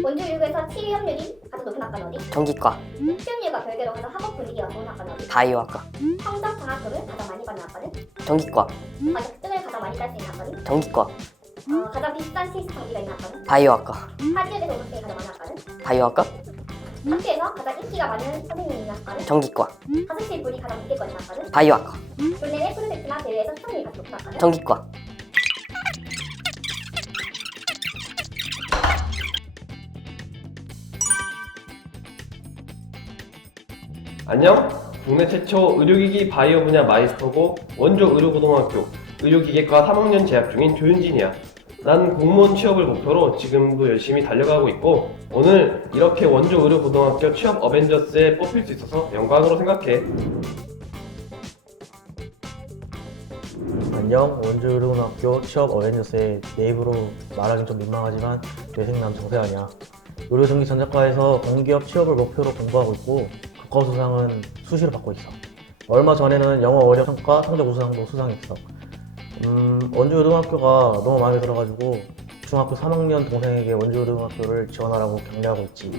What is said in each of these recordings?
원주의료에서 취업률이 가장 높은 학과는 어디? 전기과, 취업률과 별개로 가장 학업 분위기가 좋은 학과는 어디? 바이오학과, 성적 장학금을 가장 많이 받는 학과는? 전기과, 자격증을 가장 많이 딸 수 있는 학과는? 전기과, 가장 비싼 실습 장비가 있는 학과는? 바이오학과, 학교에서 우수생이 가장 많은 학과는? 바이오학과, 학교에서 가장 인기가 많은 선생님이 있는 학과는? 전기과, 가슴실 불이 가장 높게 꺼진 학과는? 바이오학과, 교내외 프로젝트나 대회에서 수상률이 가장 높은 학과는? 전기과. 안녕? 국내 최초 의료기기 바이오 분야 마이스터고 원주 의료고등학교 의료기계과 3학년 재학 중인 조윤진이야. 난 공무원 취업을 목표로 지금도 열심히 달려가고 있고 오늘 이렇게 원주 의료고등학교 취업 어벤져스에 뽑힐 수 있어서 영광으로 생각해. 안녕, 원주의료고등학교 취업 어벤져스의 내 입으로 말하긴 좀 민망하지만 뇌생남 정세환이야. 의료전기전자과에서 공기업 취업을 목표로 공부하고 있고 국가 수상은 수시로 받고 있어. 얼마 전에는 영어 어력 평가 성적 우수상도 수상했어. 원주의료고등학교가 너무 마음에 들어가지고 중학교 3학년 동생에게 원주의료고등학교를 지원하라고 격려하고 있지.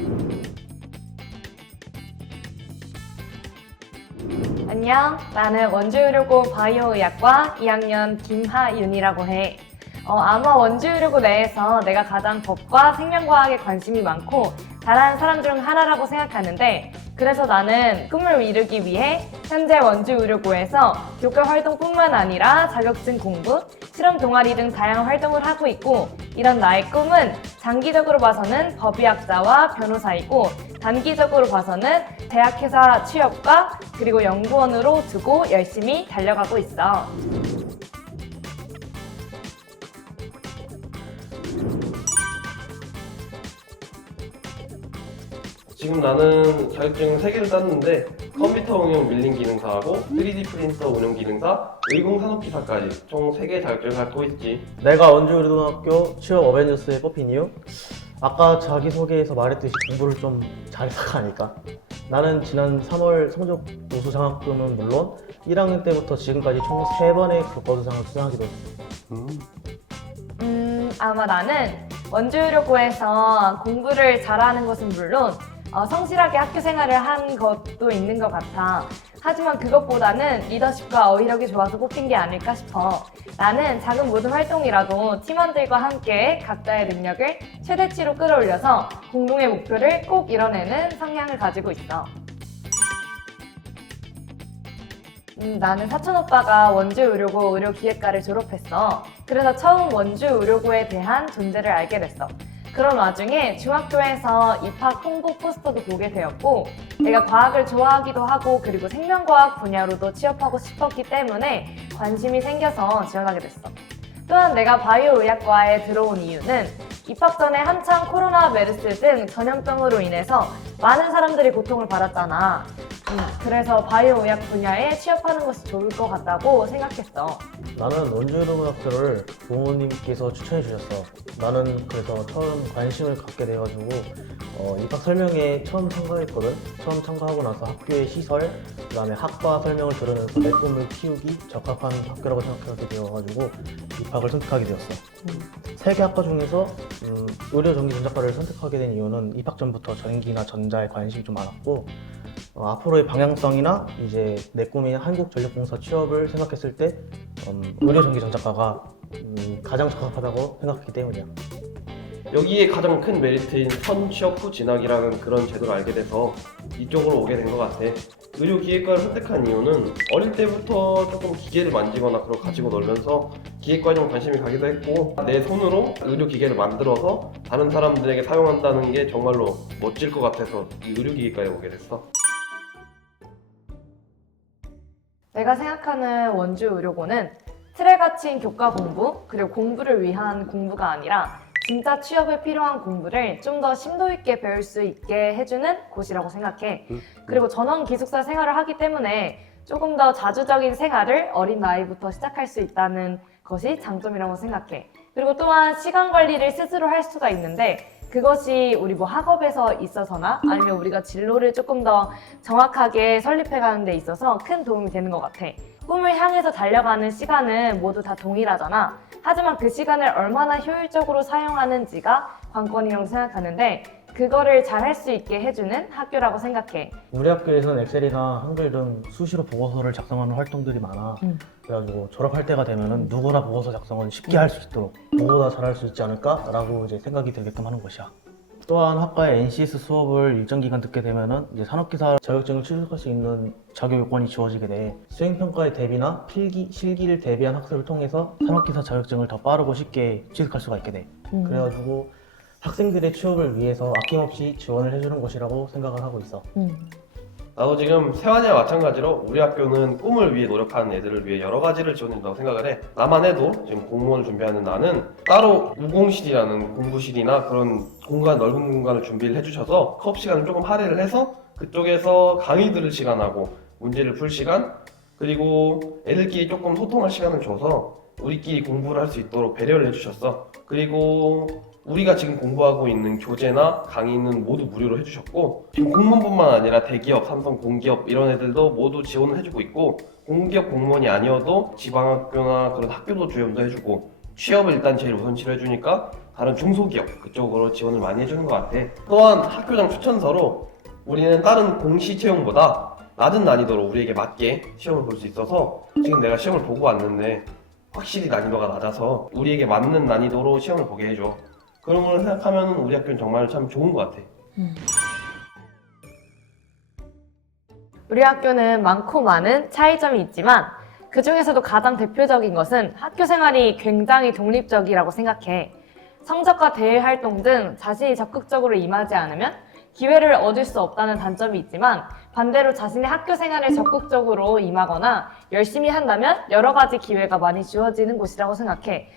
안녕, 나는 원주의료고 바이오의학과 2학년 김하윤이라고 해. 아마 원주의료고 내에서 내가 가장 법과 생명과학에 관심이 많고 잘하는 사람 중 하나라고 생각하는데 그래서 나는 꿈을 이루기 위해 현재 원주의료고에서 교과 활동뿐만 아니라 자격증 공부, 실험 동아리 등 다양한 활동을 하고 있고 이런 나의 꿈은 장기적으로 봐서는 법의학자와 변호사이고 단기적으로 봐서는 대학회사 취업과 그리고 연구원으로 두고 열심히 달려가고 있어. 지금 나는 자격증 3개를 땄는데 컴퓨터 응용 밀링 기능사하고 3D 프린터 운영 기능사, 의공산업기사까지 총 3개의 자격증을 갖고 있지. 내가 원주의료고등학교 취업 어벤져스에 뽑힌 이유? 아까 자기소개에서 말했듯이 공부를 좀 잘해서가 아닐까? 나는 지난 3월 성적 우수 장학금은 물론 1학년 때부터 지금까지 총 3번의 교과수상을 수상하기도 했어. 아마 나는 원주의료고에서 공부를 잘하는 것은 물론 성실하게 학교 생활을 한 것도 있는 것 같아. 하지만 그것보다는 리더십과 어휘력이 좋아서 뽑힌 게 아닐까 싶어. 나는 작은 모든 활동이라도 팀원들과 함께 각자의 능력을 최대치로 끌어올려서 공동의 목표를 꼭 이뤄내는 성향을 가지고 있어. 나는 사촌 오빠가 원주의료고 의료기계과를 졸업했어. 그래서 처음 원주의료고에 대한 존재를 알게 됐어. 그런 와중에 중학교에서 입학 홍보 포스터도 보게 되었고 내가 과학을 좋아하기도 하고 그리고 생명과학 분야로도 취업하고 싶었기 때문에 관심이 생겨서 지원하게 됐어. 또한 내가 바이오의학과에 들어온 이유는 입학 전에 한창 코로나, 메르스 등 전염병으로 인해서 많은 사람들이 고통을 받았잖아. 그래서 바이오의학 분야에 취업하는 것이 좋을 것 같다고 생각했어. 나는 원주의료고등학교를 부모님께서 추천해 주셨어. 나는 그래서 처음 관심을 갖게 돼가지고 입학 설명회에 처음 참가했거든. 처음 참가하고 나서 학교의 시설, 그 다음에 학과 설명을 들으면서 내 꿈을 키우기 적합한 학교라고 생각하게 되어가지고 입학을 선택하게 되었어. 세 개 학과 중에서 의료전기전자과를 선택하게 된 이유는 입학 전부터 전기나 전자에 관심이 좀 많았고 앞으로의 방향성이나 이제 내 꿈인 한국전력공사 취업을 생각했을 때 의료전기전자과가 가장 적합하다고 생각했기 때문이야. 여기에 가장 큰 메리트인 선취업 후 진학이라는 그런 제도를 알게 돼서 이쪽으로 오게 된 것 같아. 의료기계과를 선택한 이유는 어릴 때부터 조금 기계를 만지거나 그걸 가지고 놀면서 기계과에 좀 관심이 가기도 했고 내 손으로 의료기계를 만들어서 다른 사람들에게 사용한다는 게 정말로 멋질 것 같아서 이 의료기계과에 오게 됐어. 내가 생각하는 원주의료고는 틀에 갇힌 교과 공부, 그리고 공부를 위한 공부가 아니라 진짜 취업에 필요한 공부를 좀 더 심도 있게 배울 수 있게 해주는 곳이라고 생각해. 그리고 전원 기숙사 생활을 하기 때문에 조금 더 자주적인 생활을 어린 나이부터 시작할 수 있다는 것이 장점이라고 생각해. 그리고 또한 시간 관리를 스스로 할 수가 있는데 그것이 우리 학업에서 있어서나 아니면 우리가 진로를 조금 더 정확하게 설립해 가는 데 있어서 큰 도움이 되는 것 같아. 꿈을 향해서 달려가는 시간은 모두 다 동일하잖아. 하지만 그 시간을 얼마나 효율적으로 사용하는지가 관건이라고 생각하는데 그거를 잘 할 수 있게 해주는 학교라고 생각해. 우리 학교에서는 엑셀이나 한글 등 수시로 보고서를 작성하는 활동들이 많아. 그래가지고 졸업할 때가 되면은 누구나 보고서 작성은 쉽게 할 수 있도록 누구보다 잘할 수 있지 않을까라고 이제 생각이 들게끔 하는 것이야. 또한 학과의 NCS 수업을 일정 기간 듣게 되면은 이제 산업기사 자격증을 취득할 수 있는 자격 요건이 주어지게 돼. 수행평가의 대비나 필기, 실기를 대비한 학습을 통해서 산업기사 자격증을 더 빠르고 쉽게 취득할 수가 있게 돼. 그래가지고 학생들의 취업을 위해서 아낌없이 지원을 해주는 곳이라고 생각을 하고 있어. 나도 지금 세환이와 마찬가지로 우리 학교는 꿈을 위해 노력하는 애들을 위해 여러 가지를 지원해준다고 생각을 해. 나만 해도 지금 공무원을 준비하는 나는 따로 무공실이라는 공부실이나 그런 공간, 넓은 공간을 준비를 해주셔서 수업 시간을 조금 할애를 해서 그쪽에서 강의 들을 시간하고 문제를 풀 시간, 그리고 애들끼리 조금 소통할 시간을 줘서 우리끼리 공부를 할 수 있도록 배려를 해주셨어. 그리고 우리가 지금 공부하고 있는 교재나 강의는 모두 무료로 해주셨고, 지금 공무원뿐만 아니라 대기업, 삼성, 공기업 이런 애들도 모두 지원을 해주고 있고, 공기업 공무원이 아니어도 지방학교나 그런 학교도 지원도 해주고, 취업을 일단 제일 우선시로 해주니까 다른 중소기업 그쪽으로 지원을 많이 해주는 것 같아. 또한 학교장 추천서로 우리는 다른 공시 채용보다 낮은 난이도로 우리에게 맞게 시험을 볼 수 있어서 지금 내가 시험을 보고 왔는데 확실히 난이도가 낮아서 우리에게 맞는 난이도로 시험을 보게 해줘. 그런 걸 생각하면 우리 학교는 정말 참 좋은 것 같아. 우리 학교는 많고 많은 차이점이 있지만 그 중에서도 가장 대표적인 것은 학교 생활이 굉장히 독립적이라고 생각해. 성적과 대외 활동 등 자신이 적극적으로 임하지 않으면 기회를 얻을 수 없다는 단점이 있지만 반대로 자신의 학교 생활에 적극적으로 임하거나 열심히 한다면 여러 가지 기회가 많이 주어지는 곳이라고 생각해.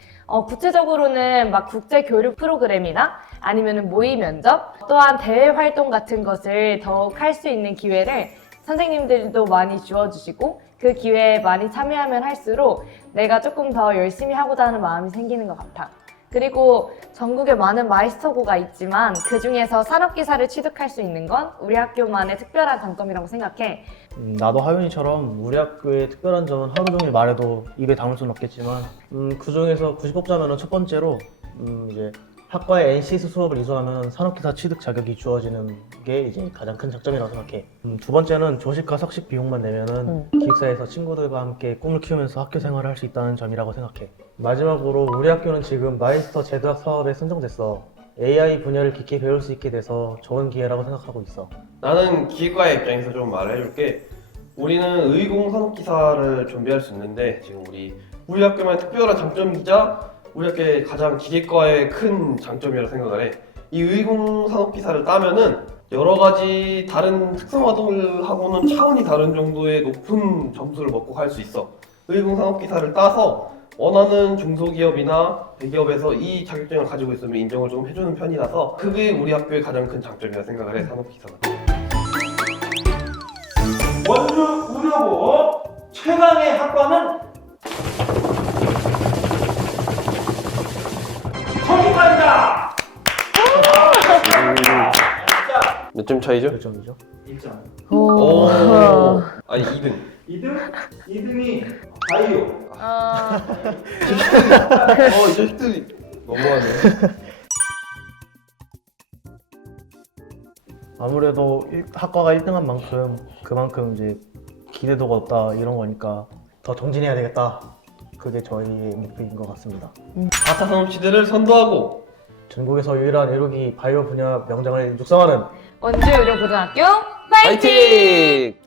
구체적으로는 막 국제 교류 프로그램이나 아니면 모의 면접, 또한 대외 활동 같은 것을 더욱 할 수 있는 기회를 선생님들도 많이 주어주시고 그 기회에 많이 참여하면 할수록 내가 조금 더 열심히 하고자 하는 마음이 생기는 것 같아. 그리고 전국에 많은 마이스터고가 있지만 그 중에서 산업기사를 취득할 수 있는 건 우리 학교만의 특별한 장점이라고 생각해. 나도 하윤이처럼 우리 학교의 특별한 점은 하루 종일 말해도 입에 담을 수는 없겠지만 그 중에서 굳이 뽑자면 첫 번째로 이제 학과의 NCS 수업을 이수하면 산업기사 취득 자격이 주어지는 게 이제 가장 큰 장점이라고 생각해. 두 번째는 조식과 석식 비용만 내면은 기숙사에서 친구들과 함께 꿈을 키우면서 학교 생활을 할 수 있다는 점이라고 생각해. 마지막으로 우리 학교는 지금 마이스터 제도학 사업에 선정됐어. AI 분야를 깊게 배울 수 있게 돼서 좋은 기회라고 생각하고 있어. 나는 기획과의 입장에서 좀 말을 해줄게. 우리는 의공산업기사를 준비할 수 있는데 지금 우리 학교만의 특별한 장점이자 우리 학교의 가장 기계과의 큰 장점이라고 생각을 해. 이 의공산업기사를 따면은 여러 가지 다른 특성화동을하고는 차원이 다른 정도의 높은 점수를 먹고 갈 수 있어. 의공산업기사를 따서 원하는 중소기업이나 대기업에서 이 자격증을 가지고 있으면 인정을 좀 해주는 편이라서 그게 우리 학교의 가장 큰 장점이라고 생각을 해, 산업기사가. 원주 의료고 최강의 학과는 정기과입니다. 몇 점 차이죠? 몇 점이죠? 1점. 오. 아니 2등. 2등이 바이오. 이 자식들이 너무하네. 아무래도 학과가 1등한 만큼 그만큼 이제 기대도가 없다 이런 거니까 더 정진해야 되겠다. 그게 저희의 목표인 것 같습니다. 4차 산업시대를 선도하고 전국에서 유일한 의료기 바이오 분야 명장을 육성하는 원주의료고등학교 파이팅! 파이팅!